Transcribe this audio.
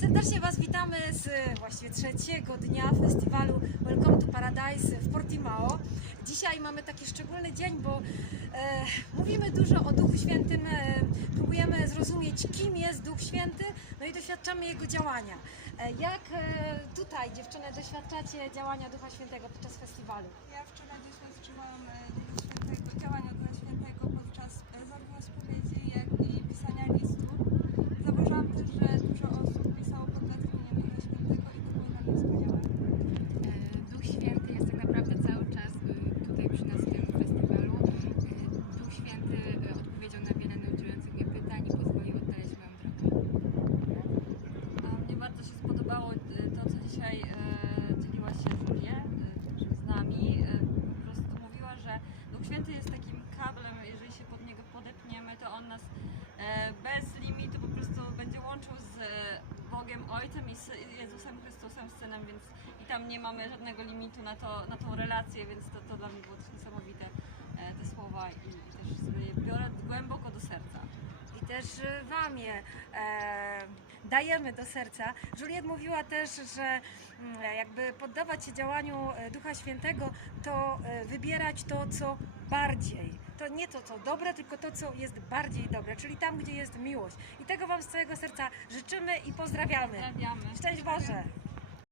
Serdecznie Was witamy z właściwie trzeciego dnia festiwalu Welcome to Paradise w Portimao. Dzisiaj mamy taki szczególny dzień, bo e, mówimy dużo o Duchu Świętym, e, próbujemy zrozumieć, kim jest Duch Święty, no i doświadczamy Jego działania. E, jak e, tutaj, dziewczyny, doświadczacie działania Ducha Świętego podczas festiwalu? Ja wczoraj doświadczyłam e, Ducha Świętego, działania Ducha Świętego podczas e, zarówno spowiedzi, jak i pisania listu. Zauważyłam też, że dużo osób pisało pod natchnieniem Ducha Świętego i to było dla mnie wspaniałe. E, Duch Święty jest tak naprawdę cały czas e, tutaj przy nas w tym festiwalu. E, Duch Święty e, odpowiedział na wiele nurtujących mnie pytań i pozwolił odnaleźć moją drogę. A mnie spodobało e, to, co dzisiaj e, dzieliła się e, z nami. E, po prostu mówiła, że Duch Święty jest takim kablem, jeżeli się pod niego podepniemy, to on nas e, bez limitu po prostu będzie łączył z e, Bogiem Ojcem i z Jezusem Chrystusem, Synem, więc i tam nie mamy żadnego limitu na, to, na tą relację, więc to, to dla mnie było też niesamowite e, te słowa i, i też sobie je biorę głęboko do serca. i też e, Wam je dajemy do serca. Juliet mówiła też, że mm, jakby poddawać się działaniu e, Ducha Świętego, to e, wybierać to, co bardziej. To nie to, co dobre, tylko to, co jest bardziej dobre, czyli tam, gdzie jest miłość. I tego Wam z całego serca życzymy i pozdrawiamy. Pozdrawiamy. Szczęść Boże!